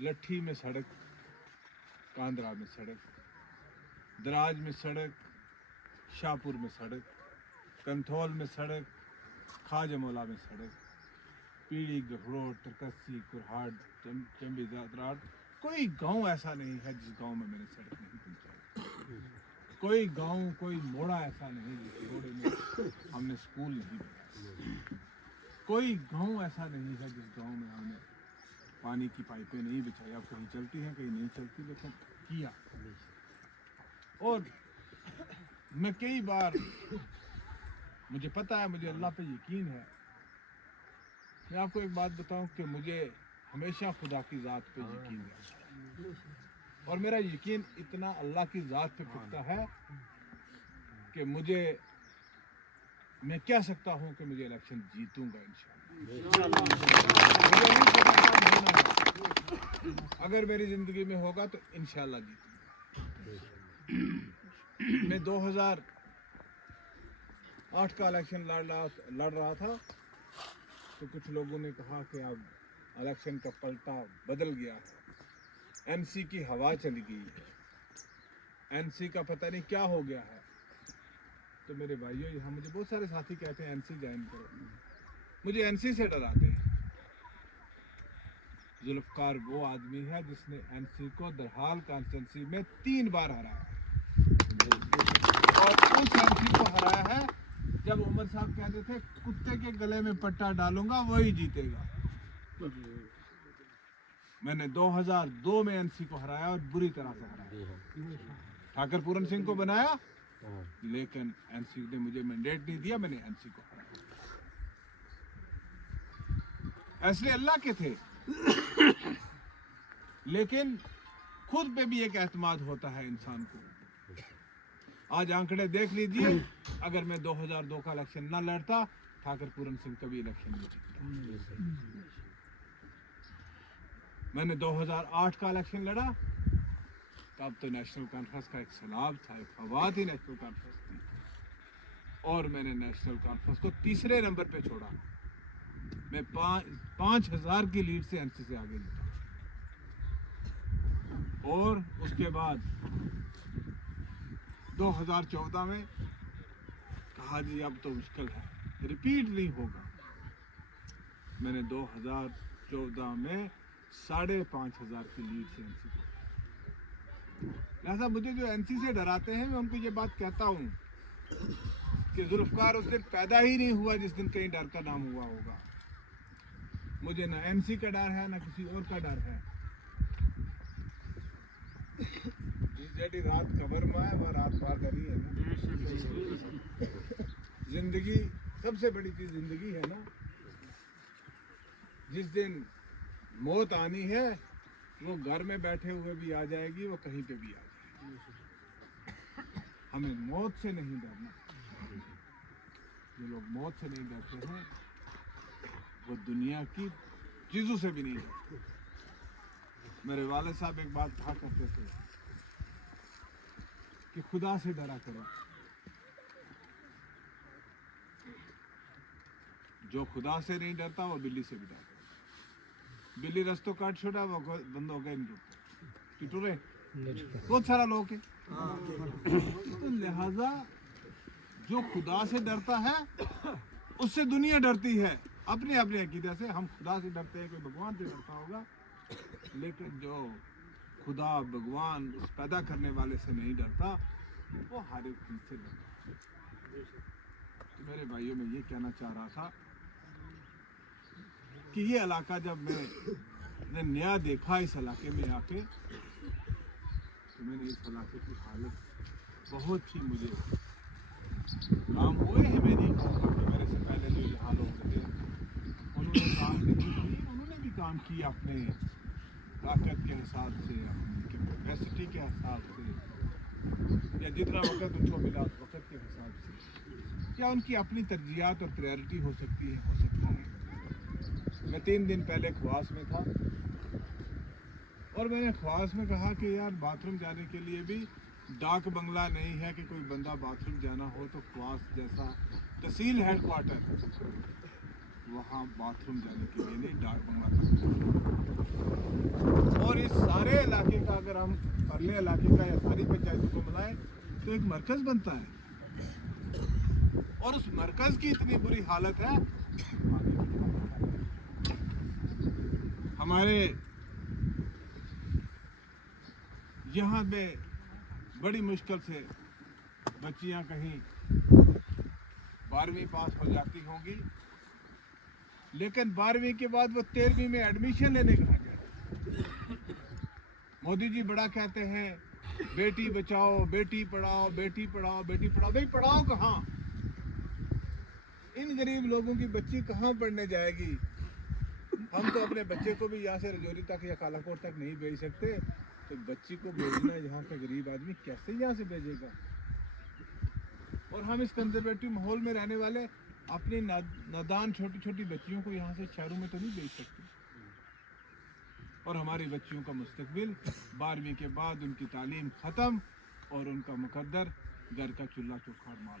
लट्ठी में सड़क, कांदरा में सड़क, दराज में सड़क, शाहपुर में सड़क, कंथौल में सड़क, खाजमौला में सड़क, पीड़ी, गखरोट, तरकसी, कुरहाट, चंबी, दादराट, कोई गांव ऐसा नहीं है जिस गांव में मैंने सड़क नहीं पहुंचाई। कोई गांव, कोई मोड़ा ऐसा नहीं जिस मोड़े में हमने स्कूल नहीं बनाया। कोई गांव ऐसा नहीं है जिस गांव में हमने पानी की पाइपें नहीं बिछाई। अब कहीं चलती हैं, कहीं नहीं चलती, लेकिन किया। और मैं कई बार, मुझे पता है, मुझे अल्लाह पे यकीन है। मैं आपको एक बात बताऊं कि मुझे हमेशा खुदा की ज़ात पे यकीन है, और मेरा यकीन इतना अल्लाह की ज़ात पे पुख्ता है कि मैं कह सकता हूं कि मुझे इलेक्शन जीतूंगा इंशाअल्लाह। मुझे नहीं पता कब होना है, अगर मेरी ज़िंदगी में होगा तो इंशाअल्लाह जीतूंगा। मैं 2008 का इलेक्शन लड़ रहा था, तो कुछ लोगों ने कहा कि अब इलेक्शन का पलटा बदल गया है, एनसी की हवा चली गई है, एनसी का पता नहीं क्या हो गया है। तो मेरे भाइयों, यहाँ मुझे बहुत सारे साथी कहते हैं एनसी ज्वाइन करो, मुझे एनसी से डराते हैं। जुल्फकार वो आदमी है जिसने एनसी को दरहाल कॉन्स्टिट्यूंसी में 3 बार हराया, और उस एनसी को हराया है जब उमर साहब कहते थे कुत्ते के गले में पट्टा डालूंगा वही जीतेगा। मैंने 2002 में एनसी को हराया, और बुरी तरह से हराया। ठाकर पूरन सिंह को बनाया, लेकिन एनसी ने मुझे मैंडेट नहीं दिया, मैंने एनसी को हराया। फैसले अल्लाह के थे, लेकिन खुद पे भी एक एतमाद होता है इंसान को। आज आंकड़े देख लीजिए, अगर मैं 2002 का इलेक्शन ना लड़ता, ठाकर पूरन सिंह कभी इलेक्शन नहीं जीतता। मैंने 2008 का इलेक्शन लड़ा, तब तो नेशनल कॉन्फ्रेंस का एक सैलाब था, एक फवाद ही नेशनल कॉन्फ्रेंस थी, और मैंने नेशनल कॉन्फ्रेंस को तीसरे नंबर पे छोड़ा। मैं 5,000 की लीड से एनसी से आगे निकला, और उसके बाद 2014 में कहा जी अब तो मुश्किल है, रिपीट नहीं होगा। मैंने 2014 में 5,500 की लीड से एनसी को, लिहाजा मुझे जो एनसी से डराते हैं, मैं उनको ये बात कहता हूँ कि जुल्फकार उस दिन पैदा ही नहीं हुआ जिस दिन कहीं डर का नाम हुआ होगा। मुझे ना एनसी का डर है, ना किसी और का डर है। जी रात कबर में है, वह रात पार करी है ना। जिंदगी सबसे बड़ी चीज जिंदगी है ना। जिस दिन मौत आनी है, वो घर में बैठे हुए भी आ जाएगी, वो कहीं पे भी आ जाएगी। हमें मौत से नहीं डरना। जो लोग मौत से नहीं डरते हैं, वो दुनिया की चीजों से भी नहीं डरते। मेरे वाले साहब एक बात कहा करते थे कि खुदा से डरा करो। जो खुदा से नहीं डरता, वो बिल्ली से भी डरता। बिल्ली रस्तों काट छोड़ा, वो बंद हो गए, नहीं टूटे। बहुत सारा लोग है। तो लिहाजा जो खुदा से डरता है, उससे दुनिया डरती है, अपने अपने अकीदे से। हम खुदा से डरते हैं, कोई भगवान से डरता होगा, लेकिन जो खुदा, भगवान, उस पैदा करने वाले से नहीं डरता, वो हर एक चीज से डरता है। तो मेरे भाइयों, मैं ये कहना चाह रहा था कि ये इलाका जब मैंने नया देखा इस इलाके में आके, तो मैंने इस इलाके की हालत बहुत ही, मुझे काम हुए हैं, मैं नहीं कहूँगा कि मेरे से पहले जो यहाँ लोग थे उन्होंने काम नहीं किया, उन्होंने भी काम किया अपने ताकत के हिसाब से, अपनी कैपेसिटी के हिसाब से, या जितना वक्त उनको मिला उस वक्त के हिसाब से, या उनकी अपनी तरजीहात और प्रायोरिटी हो सकती है। मैं 3 दिन पहले ख्वास में था, और मैंने ख्वास में कहा कि यार बाथरूम जाने के लिए भी डाक बंगला नहीं है कि कोई बंदा बाथरूम जाना हो तो ख्वास जैसा तहसील हेडक्वार्टर वहाँ बाथरूम जाने के लिए नहीं, डाक बंगला था। और पूरे इलाके का अगर हम परले इलाके का या सारी पंचायतों को मिलाएं तो एक मरकज बनता है, और उस मरकज की इतनी बुरी हालत है। हमारे यहाँ पे बड़ी मुश्किल से बच्चियाँ कहीं 12वीं पास हो जाती होंगी, लेकिन 12वीं के बाद वो 13वीं में एडमिशन लेने कहाँ जाए। मोदी जी बड़ा कहते हैं बेटी बचाओ, बेटी पढ़ाओ, बेटी पढ़ाओ, बेटी पढ़ाओ। भाई पढ़ाओ कहाँ? इन गरीब लोगों की बच्ची कहाँ पढ़ने जाएगी? हम तो अपने बच्चे को भी यहाँ से रजौरी तक या कालाकोट तक नहीं भेज सकते, तो बच्ची को भेजना यहाँ का गरीब आदमी कैसे यहाँ से भेजेगा? और हम इस कंजर्वेटिव माहौल में रहने वाले अपनी नादान छोटी छोटी बच्चियों को यहाँ से शहरों में तो नहीं भेज सकते। और हमारी बच्चियों का मुस्तकबिल 12वीं के बाद उनकी तालीम ख़त्म और उनका मुकद्दर घर का चूल्हा चौखा माल।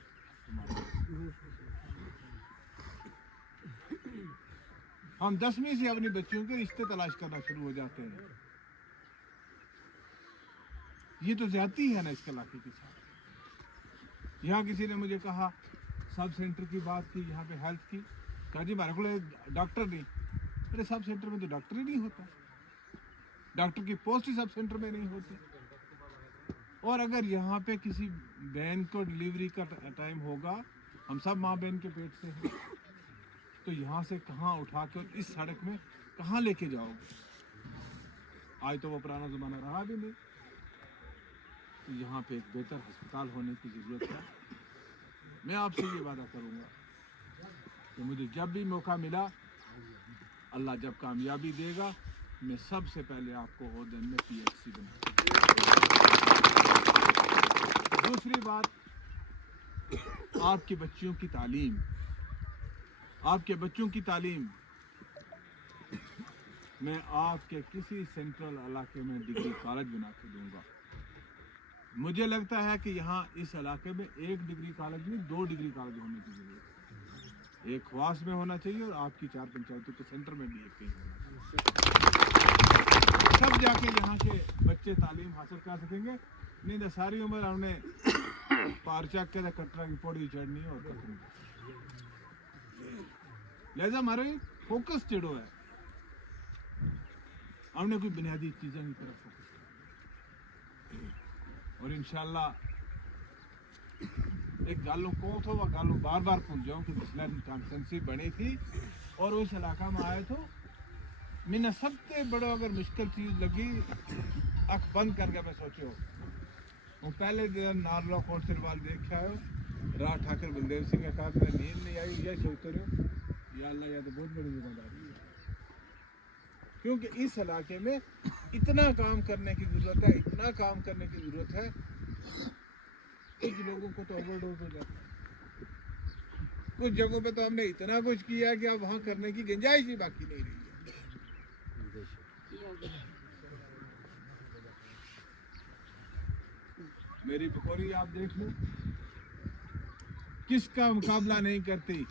हम 10वीं से अपनी बच्चियों के रिश्ते तलाश करना शुरू हो जाते हैं। ये तो ज्यादती है ना इस इलाके के साथ। यहाँ किसी ने मुझे कहा सब सेंटर की बात की, यहाँ पे हेल्थ की, कहा जी हमारे को डॉक्टर नहीं। अरे सब सेंटर में तो डॉक्टर ही नहीं होता, डॉक्टर की पोस्ट ही सब सेंटर में नहीं होती। और अगर यहाँ पे किसी बहन को डिलीवरी का टाइम होगा, हम सब माँ बहन के पेट से हैं, तो यहाँ से कहाँ उठा कर इस सड़क में कहाँ लेके जाओगे? आज तो वो पुराना ज़माना रहा भी नहीं। तो यहाँ पे एक बेहतर अस्पताल होने की ज़रूरत है। मैं आपसे ये वादा करूँगा कि मुझे जब भी मौका मिला, अल्लाह जब कामयाबी देगा, मैं सबसे पहले आपको ओदन में PHC बनाऊंगा। दूसरी बात, आपकी बच्चियों की तालीम, आपके बच्चों की तालीम मैं आपके किसी सेंट्रल इलाके में डिग्री कॉलेज बना के दूंगा। मुझे लगता है कि यहाँ इस इलाके में एक डिग्री कॉलेज नहीं, 2 डिग्री कॉलेज होने की जरूरत है। एक ख्वास में होना चाहिए और आपकी 4 पंचायतों के सेंटर में भी एक कहीं होना चाहिए। तब जाके यहाँ के बच्चे तालीम हासिल कर सकेंगे। नहीं तो सारी उम्र हमने पारचक के कटरा की पौड़ी चढ़नी और लिहाजा हमारे फोकस जड़ो है, हमने कोई बुनियादी चीज़ों की तरफ फोकस और इंशाल्लाह एक गालों को तो वह गालों बार बार भूल जाऊँ कि जिसने कॉन्फ्रेंसी बनी थी और उस इलाका में आए तो मैंने सबसे बड़ा अगर मुश्किल चीज़ लगी, अख बंद करके मैं सोचो वो पहले दिन नारला कोट सिरवाल देख के आयो, राह ठाकर बलदेव सिंह का कहा नींद नहीं आई, यह सोचते रहो या अल्लाह या तो बहुत बड़ी जिम्मेदारी है, क्योंकि इस इलाके में इतना काम करने की ज़रूरत है, इतना काम करने की ज़रूरत है। कुछ लोगों को तो ओवरडोज हो जाता है, कुछ जगहों पे तो हमने इतना कुछ किया कि अब वहाँ करने की गुंजाइश ही बाकी नहीं रही है। मेरी बकौरी आप देख लो, किसका मुकाबला नहीं करती।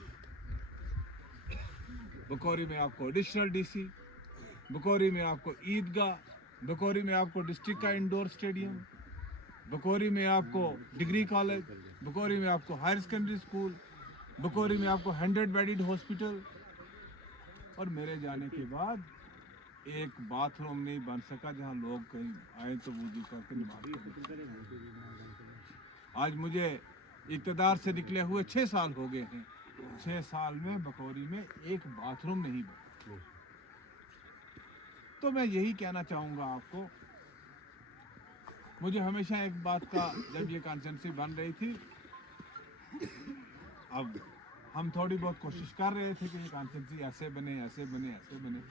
बकौरी में आपको एडिशनल DC, बकौरी में आपको ईदगाह, बकौरी में आपको डिस्ट्रिक्ट का इंडोर स्टेडियम, बकौरी में आपको डिग्री कॉलेज, बकौरी में आपको हायर सेकेंडरी स्कूल, बकौरी में आपको 100 बेडेड हॉस्पिटल। और मेरे जाने के बाद एक बाथरूम नहीं बन सका जहां लोग कहीं आए तो वुज़ू करके नमाज़ पढ़ें। आज मुझे इक़्तिदार से निकले हुए 6 साल हो गए हैं, 6 साल में बकौरी में एक बाथरूम नहीं बना। तो मैं यही कहना चाहूँगा आपको, मुझे हमेशा एक बात का, जब ये कॉन्स्टिट्यूंसी बन रही थी, अब हम थोड़ी बहुत कोशिश कर रहे थे कि ये कॉन्स्टिट्यूंसी ऐसे बने, ऐसे बने, ऐसे बने,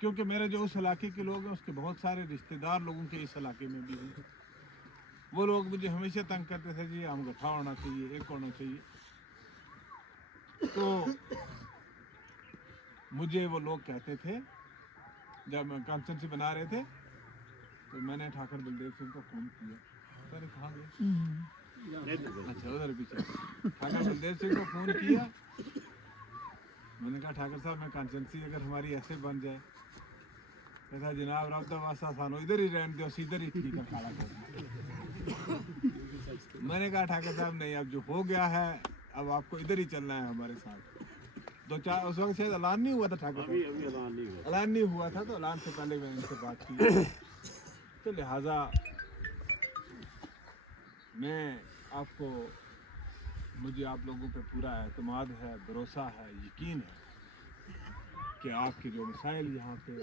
क्योंकि मेरे जो उस इलाके के लोग हैं उसके बहुत सारे रिश्तेदार लोगों के इस इलाके में भी हैं। वो लोग मुझे हमेशा तंग करते थे जी हम गठा होना चाहिए, एक होना चाहिए। तो मुझे वो लोग कहते थे, जब कॉन्स्टिट्यूंसी बना रहे थे तो मैंने ठाकर बलदेव सिंह को फ़ोन किया, पता नहीं कहाँ गए, अच्छा उधर पीछे, ठाकर बलदेव सिंह को फ़ोन किया। मैंने कहा ठाकर साहब मैं कॉन्स्टिट्यूंसी अगर हमारी ऐसे बन जाए कहता जनाब रब दा वास्ता सानू इधर ही रहने दो, इधर ही ठीक है खाना खाना। मैंने कहा ठाकुर साहब नहीं, अब जो हो गया है अब आपको इधर ही चलना है हमारे साथ। दो चार उस वक्त शायद ऐलान नहीं हुआ था ठाकुर साहब, ऐलान नहीं हुआ था, तो ऐलान से पहले मैंने इनसे बात की। तो लिहाजा मैं आपको, मुझे आप लोगों पे पूरा एतमाद है, भरोसा है, यकीन है कि आपके जो मसाइल यहाँ पे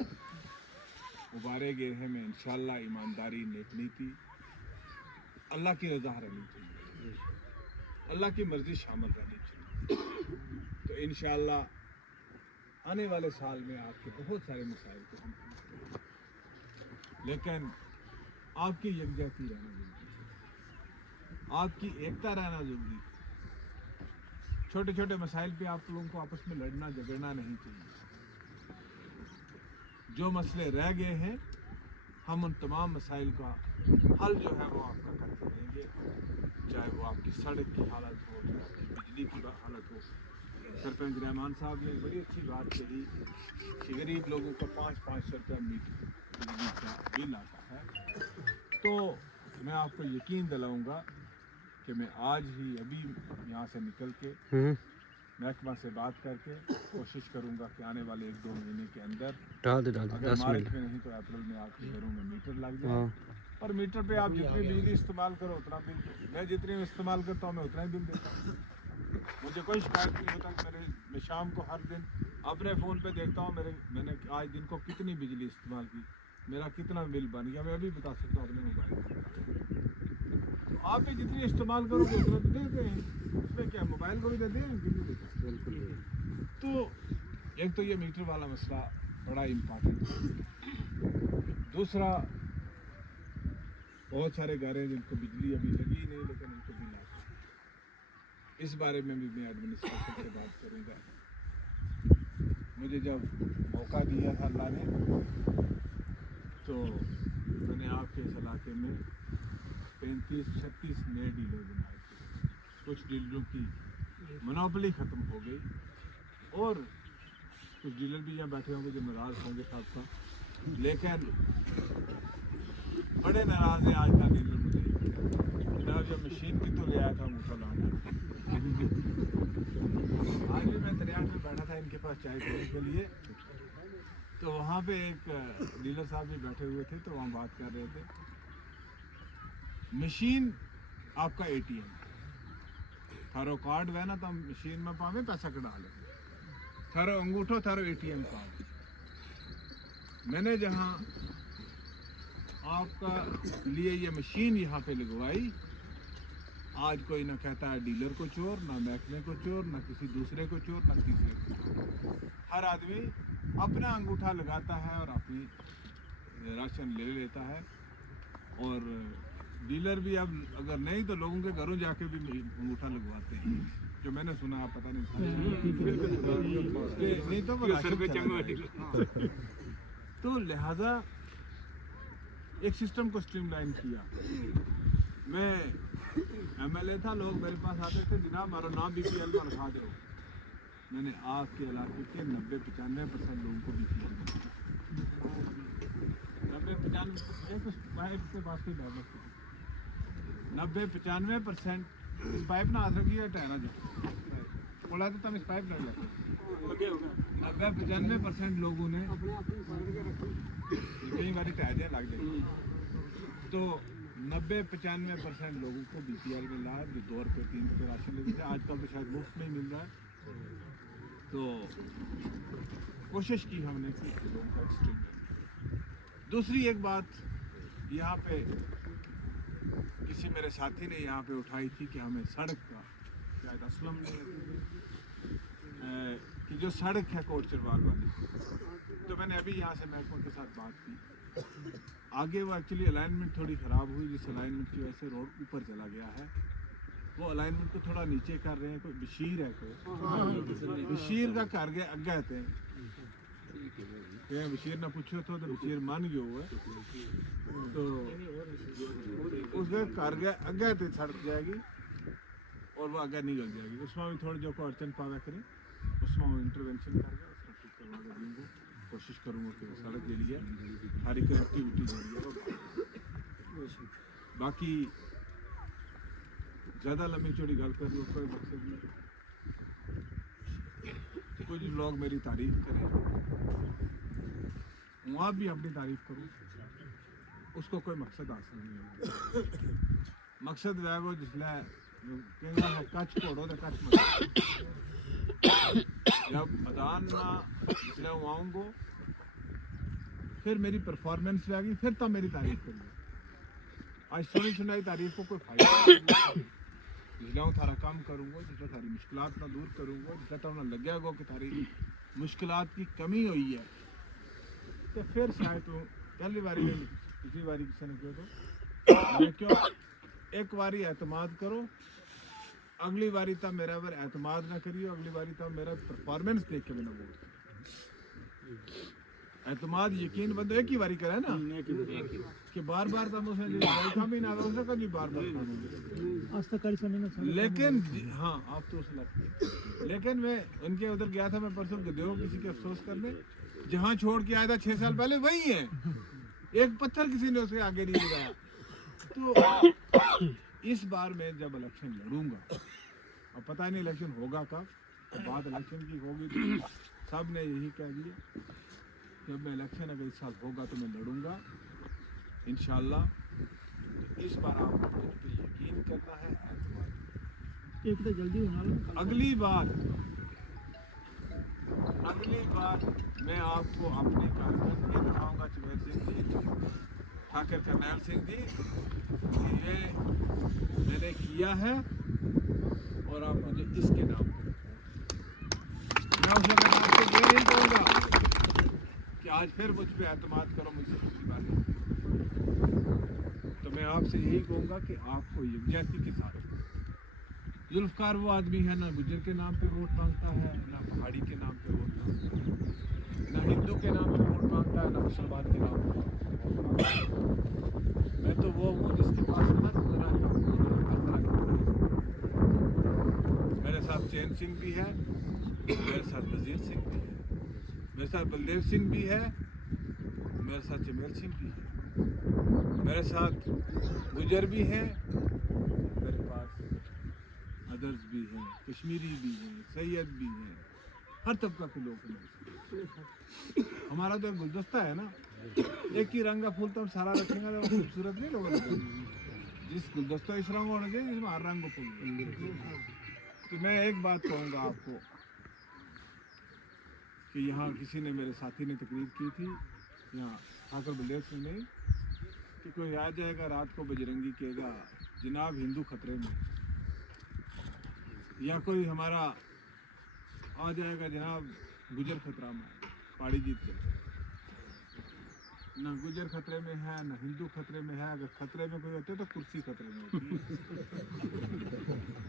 उबारे गए हैं, मैं इंशाल्लाह ईमानदारी, नेक नीति, अल्लाह की रज़ा रहनी चाहिए, अल्लाह की मर्ज़ी शामिल रहनी चाहिए। तो इंशाल्लाह आने वाले साल में आपके बहुत सारे मसाइल को हम हल करेंगे, लेकिन आपकी यकजहती रहना ज़रूरी है, आपकी एकता रहना ज़रूरी है। छोटे छोटे मसाइल पे आप लोगों को आपस में लड़ना झगड़ना नहीं चाहिए। जो मसले रह गए हैं हम उन तमाम मसाइल का हल जो है वो आपका करके देंगे, चाहे वो आपकी सड़क की हालत हो, चाहे आपकी बिजली की हालत हो। सरपंच रहमान साहब ने बड़ी अच्छी बात कही कि गरीब लोगों को 500 रुपया मीटर बिजली का बिल आता है। तो मैं आपको यकीन दिलाऊंगा कि मैं आज ही अभी यहाँ से निकल के महकमा से बात करके कोशिश करूँगा कि आने वाले 1-2 महीने के अंदर अगर मार्च में नहीं तो अप्रैल में आपके घरों में मीटर लग जाए। और मीटर पे आप जितनी बिजली इस्तेमाल करो उतना बिल, मैं जितनी इस्तेमाल करता हूँ मैं उतना ही बिल देता हूँ। मुझे कोई शिकायत नहीं होता कि मैं शाम को हर दिन अपने फ़ोन पे देखता हूँ मैंने आज दिन को कितनी बिजली इस्तेमाल की, मेरा कितना बिल बन गया, मैं अभी बता सकता हूँ अपने मोबाइल पर। आप भी जितनी इस्तेमाल करोगे उतना तो देते हैं, उसमें क्या मोबाइल को भी देते हैं कि नहीं देते। बिल्कुल। तो एक तो ये मीटर वाला मसला बड़ा इम्पोर्टेंट है। दूसरा, बहुत सारे घर हैं जिनको बिजली अभी लगी नहीं लेकिन उनको बिल आता है, इस बारे में भी मैं एडमिनिस्ट्रेशन से बात करूँगा। मुझे जब मौका दिया था अल्लाह ने, तो मैंने आपके इस इलाके में 35-36 नए डीलर बनाए थे। कुछ डीलरों की मोनोपोली ख़त्म हो गई और कुछ डीलर भी यहाँ बैठे होंगे जो नाराज़ होंगे साहब का, लेकिन बड़े नाराज़ हैं आज का डीलर मुझे। जनाब जब मशीन की तो ले आया था मुँह लाना। आज भी मैं दरिया में बैठा था इनके पास चाय पीने के लिए, तो वहाँ पे एक डीलर साहब भी बैठे हुए थे, तो वहाँ बात कर रहे थे। मशीन आपका ATM, थारो कार्ड वह ना तो मशीन में पावे पैसा कटा ले, थारो अंगूठो थारो ATM कार्ड। मैंने जहाँ आपका लिए ये मशीन यहाँ पे लगवाई, आज कोई ना कहता है डीलर को चोर, ना महकमे को चोर, ना किसी दूसरे को चोर, ना तीसरे को चोर। हर आदमी अपना अंगूठा लगाता है और अपनी राशन ले लेता है। और डीलर भी अब अगर नहीं तो लोगों के घरों जाके भी अंगूठा लगवाते हैं, जो मैंने सुना, पता नहीं नहीं तो वो राशन चला जाएगा। तो लिहाजा एक सिस्टम को स्ट्रीमलाइन किया। मैं MLA था, लोग मेरे पास आते थे, जनाब हमारा नाम BPL में लिखा दो। मैंने आपके इलाके के 90-95% लोगों को BPL में 90-95% इस पाइप ना हाथ रखिए टहना जो बोला तो तुम इस पाइप लग लगे 90-95% लोगों ने कई बार टहजे लग जाए। तो 90-95% लोगों को BPL में ला, जो 2 रुपये 3 रुपये राशन लेते थे, आजकल तो शायद मुफ्त में मिल रहा है। तो कोशिश की हमने कि लोगों का एक्सट्रीम। दूसरी एक बात यहाँ पे किसी मेरे साथी ने यहाँ पे उठाई थी कि हमें सड़क का, शायद असलम ने कि जो सड़क है कोट चरवाल वाली, तो मैंने अभी यहाँ से महकमा के साथ बात की। आगे वो एक्चुअली अलाइनमेंट थोड़ी ख़राब हुई, जिस अलाइनमेंट की वजह से रोड ऊपर चला गया है। वो अलाइनमेंट को थोड़ा नीचे कर रहे हैं। कोई बशीर है, कोई बशीर का कर गए अग्गे थे, बशीर ने पूछो तो बशीर मान गयो है, तो उसके कर गए अग्गे थे सड़क जाएगी और वो आगे निकल जाएगी। उसमें भी थोड़ा जो को अड़चन पावा करें, उसमें वो इंटरवेंशन कर गया, उसका ठीक करवा देंगे। कोशिश करूँगा कि वो सड़क के लिए सारी कनेक्टिविटी जो है वो बाकी ज़्यादा लंबी चौड़ी गल कर लो कोई मकसद नहीं। कुछ लोग मेरी तारीफ करें, वहाँ भी अपनी तारीफ करूँ, उसको कोई मकसद हासिल नहीं है। मकसद वह वो जिसले कच घोड़ो तो कच मत जब मैदान में जिसले आऊँगो फिर मेरी परफॉर्मेंस भी आएगी, फिर तब मेरी तारीफ करूँगा। आज सुनी सुनाई तारीफ को कोई फायदा नहीं। जिसले हूँ थारा काम करूँगा, जिसले थारी मुश्किलात ना दूर करूँगा, जिसले तो उन्हें लगे गो कि थारी मुश्किलात की कमी हुई है तो फिर शायद तू पहली बारी में पिछली बारी किसी ने क्यों तो क्यों एक बारी एतमाद करो, अगली बारी तब मेरा पर एतमाद ना करियो, अगली बारी तब मेरा परफॉर्मेंस देख के बिना बोल। एतमाद यकीन बंदो एक ही बारी करे ना कि बार बार तब उसे देखा भी ना उसने कभी बार बार लेकिन हाँ आप तो उसे लगते। लेकिन मैं उनके उधर गया था, मैं परसों गदेव किसी के अफसोस करने, जहाँ छोड़ के आया था 6 साल पहले वही है, एक पत्थर किसी ने उसके आगे नहीं लगाया। तो इस बार मैं जब इलेक्शन लड़ूंगा, और पता नहीं इलेक्शन होगा कब, तो बात इलेक्शन की होगी तो सब ने यही कह दिया जब मैं इलेक्शन अगर इस साल होगा तो मैं लड़ूंगा इंशाल्लाह। तो इस बार आपको मुझ पे यकीन करना है, एक तो जल्दी होना लो। अगली बार मैं आपको अपने कार्यकर्ता दिखाऊंगा, चमेल सिंह जी, ठाकर करनैल सिंह जी, ये मैंने किया है और आप मुझे इसके नाम मैं उस वक्त आपको ये नहीं कहूँगा कि आज फिर मुझ पे एतमाद करो मुझसे पिछली बार। तो मैं आपसे यही कहूँगा कि आपको यकजहती के साथ, जुल्फकार वो आदमी है ना गुजर के नाम पे वोट मांगता है, ना पहाड़ी के नाम पे वोट मांगता है, ना हिंदू के नाम पे वोट मांगता है, ना मुसलमान के नाम पे। मैं तो वो हूँ जिसके पास हर तरह का मेरे साथ चैन सिंह भी है, मेरे साथ वजीर सिंह भी है, मेरे साथ बलदेव सिंह भी है, मेरे साथ चमेल सिंह भी है, मेरे साथ गुजर भी है, मेरे पास अदर्स भी हैं, कश्मीरी भी हैं, सैयद भी हैं, हर तबका के लोग हैं। हमारा तो एक गुलदस्ता है ना, एक ही रंग का फूल तो हम सारा रखेंगे तो खूबसूरत नहीं लोग जिस गुलदस्ता इस रंग होना चाहिए जिसमें हर रंग का फूल। तो मैं एक बात कहूँगा आपको कि यहाँ किसी ने मेरे साथी ने तकरीर की थी यहाँ ठाकर बलदेव सिंह ने कि कोई आ जाएगा रात को बजरंगी कहेगा जनाब हिंदू खतरे में, या कोई हमारा आ जाएगा जनाब गुजर खतरा में, पहाड़ी जीत के ना गुजर खतरे में है ना हिंदू खतरे में है। अगर खतरे में कोई होते तो कुर्सी खतरे में होती है।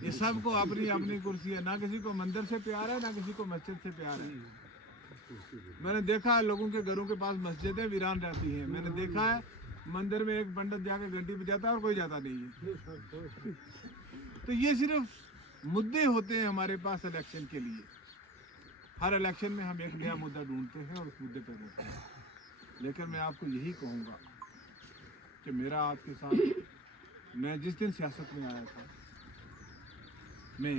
ये सबको अपनी अपनी कुर्सी है, ना किसी को मंदिर से प्यार है ना किसी को मस्जिद से प्यार है। मैंने देखा है लोगों के घरों के पास मस्जिदें वीरान रहती हैं, मैंने देखा है मंदिर में एक पंडित जाके घंटी बजाता है और कोई जाता नहीं है। तो ये सिर्फ मुद्दे होते हैं हमारे पास इलेक्शन के लिए। हर इलेक्शन में हम एक नया मुद्दा ढूंढते हैं और उस मुद्दे पर रहते हैं। लेकिन मैं आपको यही कहूँगा कि मेरा आपके साथ, मैं जिस दिन सियासत में आया था मैं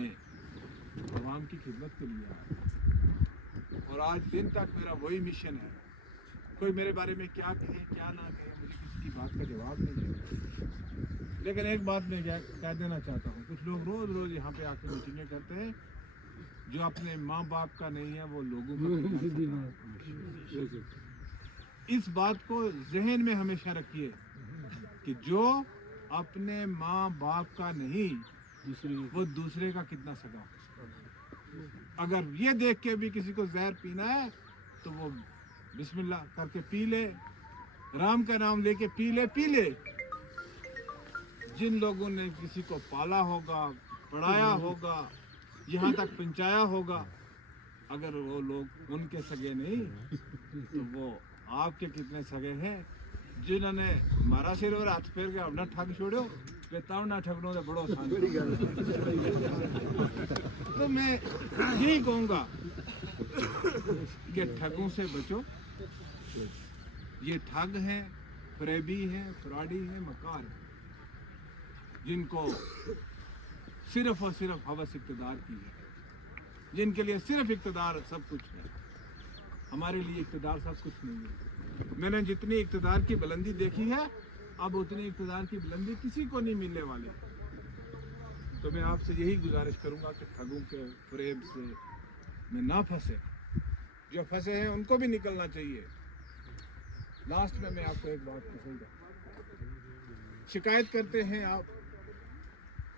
आवाम की खिदमत के लिए आया और आज दिन तक मेरा वही मिशन है। कोई मेरे बारे में क्या कहे क्या ना कहे, मुझे किसी की बात का जवाब नहीं है। लेकिन एक बात मैं कह देना चाहता हूँ, कुछ लोग रोज़ रोज़ यहाँ पे आके मीटिंगें करते हैं, जो अपने माँ बाप का नहीं है वो लोगों का। इस बात को जहन में हमेशा रखिए कि जो अपने माँ बाप का नहीं वो दूसरे का कितना सगा। अगर ये देख के भी किसी को जहर पीना है तो वो बिस्मिल्लाह करके पी ले, राम का नाम लेके पी ले। जिन लोगों ने किसी को पाला होगा, पढ़ाया होगा, यहाँ तक पहुँचाया होगा, अगर वो लोग उनके सगे नहीं तो वो आपके कितने सगे हैं। जिन्होंने मारा सिर और हाथ फेर के अपना ठग छोड़ो बेताव ना ठगनो तो बड़ो आसान। तो मैं यही कहूँगा कि ठगों से बचो, یہ ٹھگ ہیں، فریبی ہیں، فراڈی ہیں، مکار ہیں، جن کو صرف اور صرف ہوس اقتدار کی ہے، جن کے لیے صرف اقتدار سب کچھ ہے۔ ہمارے لیے اقتدار سب کچھ نہیں ہے۔ میں نے جتنی اقتدار کی بلندی دیکھی ہے، اب اتنی اقتدار کی بلندی کسی کو نہیں ملنے والی۔ تو میں آپ سے یہی گزارش کروں گا کہ ٹھگوں کے فریب سے میں نہ پھنسے، جو پھنسے ہیں ان کو بھی نکلنا چاہیے۔ لاسٹ میں آپ کو ایک بات کہوں گا، شکایت کرتے ہیں آپ،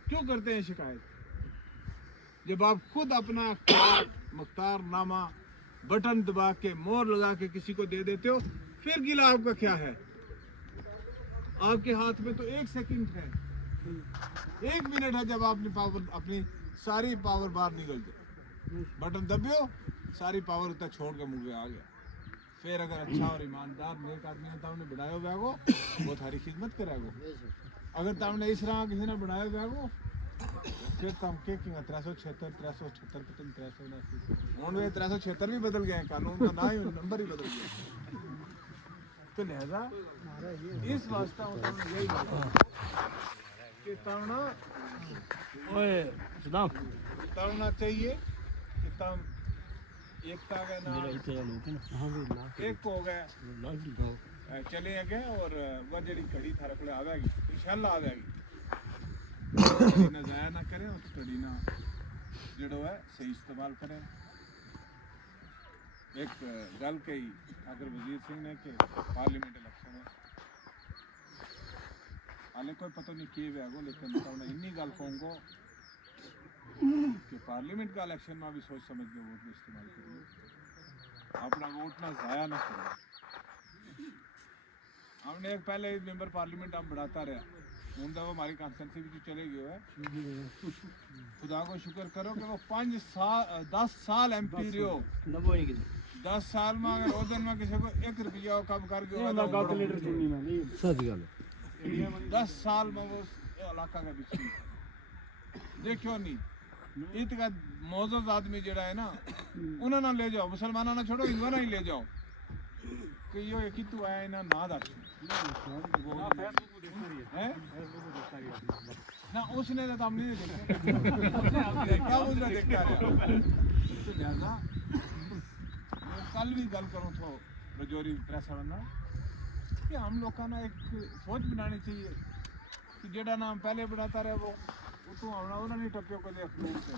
کیوں کرتے ہیں شکایت؟ جب آپ خود اپنا مختار نامہ بٹن دبا کے مور لگا کے کسی کو دے دیتے ہو، پھر گلا آپ کا کیا ہے؟ آپ کے ہاتھ میں تو 1 سیکنڈ ہے، 1 منٹ ہے، جب آپ نے اپنی ساری پاور باہر نکل جائے، بٹن دبیو، ساری پاور اتنا چھوڑ کے منہ پہ آ گیا۔ پھر اگر اچھا اور ایماندار نیک آدمی نے تم نے بنایا ہوا گو، وہ تھاری خدمت کرے گو۔ اگر تم نے اس طرح کسی نے بنایا ہوا گو، پھر تم کے 376 378 پتن 379 ہوں 376 بھی بدل گئے ہیں، قانون کا نہ ہی نمبر ہی بدل گیا۔ تو لہذا اس واسطہ یہی کہ تڑنا چاہیے کہ تم ایکتا کے نام ایک ہو گئے چلے گئے، اور وہ جڑی کڑی تھا رکھلے آوے گی، انشاءاللہ آوے گی، نہ ضائع نہ کریں، اس کڑی نہ جڑو ہے صحیح استعمال کریں۔ ایک گل کہی اگر وزیر سنگھ نے کہ پارلیمنٹ الیکشن ہے، حالے کوئی پتہ نہیں کی ہے گو، لیکن میں انی گل کہوں گا کہ پارلیمنٹ کا الیکشن میں بھی سوچ سمجھ کے ووٹ استعمال کریں، اپنا ووٹ نہ ضائع نہ کریں۔ ہم نے ایک پہلے ممبر پارلیمنٹ ہم بڑھاتا رہا، ہوں تو وہ ہماری کانسٹیٹنسی بھی چلے گئے ہے، خدا کو شکر کرو کہ وہ 10 سال ایم پی رہے ہو، 10 سال میں اگر وہ دن میں کسی کو 1 روپیہ کم کر کے 10 سال میں وہ علاقہ کا بچی دیکھو نہیں، عید کا معزز آدمی جڑا ہے نا، انہوں نے لے جاؤ، مسلمانوں نے چھوڑو، ہندوؤں نے ہی لے جاؤ کہ یہ کتوں آیا انہاں نہ دس نہ اس نے تو ہم نہیں دیکھا اس نے دیکھا رہا۔ تو لہذا میں کل بھی گل کروں تو رجوری پریس بننا کہ ہم لوگوں نے ایک سوچ بنانی چاہیے کہ جڑا نام پہلے بڑھاتا رہے وہ اتوں آنا وہ نہیں ٹپیو کدے اخلوق سے،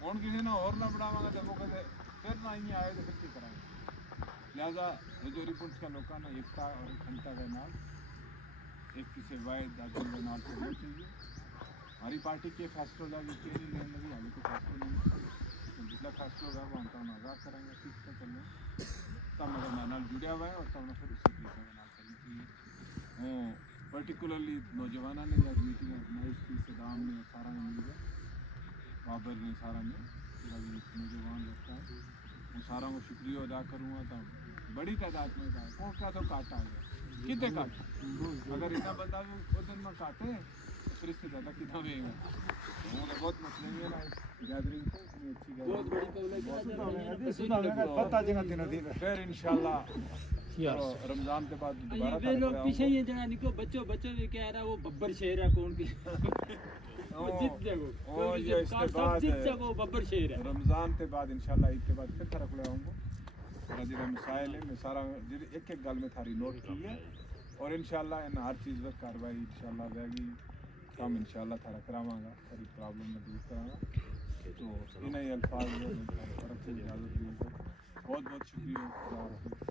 ہوں کسی نے اور نہ بڑھاواں گا تو وہ کدے پھر نہ ہی آئے تو پھر کی کریں گے۔ لہٰذا رجوری پنچ کا لوگوں نے ایکتا اور اکھنڈتا کے نام ایک کسی واحد آدمی کے نام چلنا چاہیے۔ ہماری پارٹی کے فیصلوں کا بھی نہیں لینے لگی، حال کو فیصلہ نہیں، جتنا فیصلہ ہوگا وہ ہم تو آزاد کریں گے، ٹھیک سے چلیں تب میرے نال جڑیا ہوا ہے، اور تب پھر اسی طریقے کے نام چلنی چاہیے۔ پرٹیکولرلی نوجوانوں نے یا میٹنگ آرگنائز کی، صدام نے سارا نے مل گیا، بابر نے سارا نے نوجوان لگتا ہے، میں سارا کو شکریہ ادا کروں گا۔ تب بڑی تعداد میں کون کا تو کاٹا ہے کتنے کاٹ، اگر اتنا بندہ بھی وہ دن میں کاٹے تو پھر اس سے زیادہ کتنا بھی گا، بہت مسئلہ ہے نا اس گیدرنگ کو، اچھی گیدرنگ پھر انشاءاللہ رمضان کے بعد دوبارہ لوگ پیچھے ہی جنا نکو بچوں بھی کہہ رہا وہ ببر شیر ہے، کون کی جیت جاگو ببر شیر ہے۔ رمضان کے بعد انشاءاللہ عید کے بعد پھر فرق لے آؤں گا، میرا جڑا مسائل ہے میں سارا ایک ایک گل میں تھاری نوٹ کی ہے، اور انشاءاللہ ان ہر چیز پر کاروائی انشاءاللہ رہے گی، کام انشاءاللہ تھارا کراواں گا، ساری پرابلم میں دور کراں گا۔ تو انہیں الفاظ میں فرق سے اجازت دی، بہت بہت شکریہ۔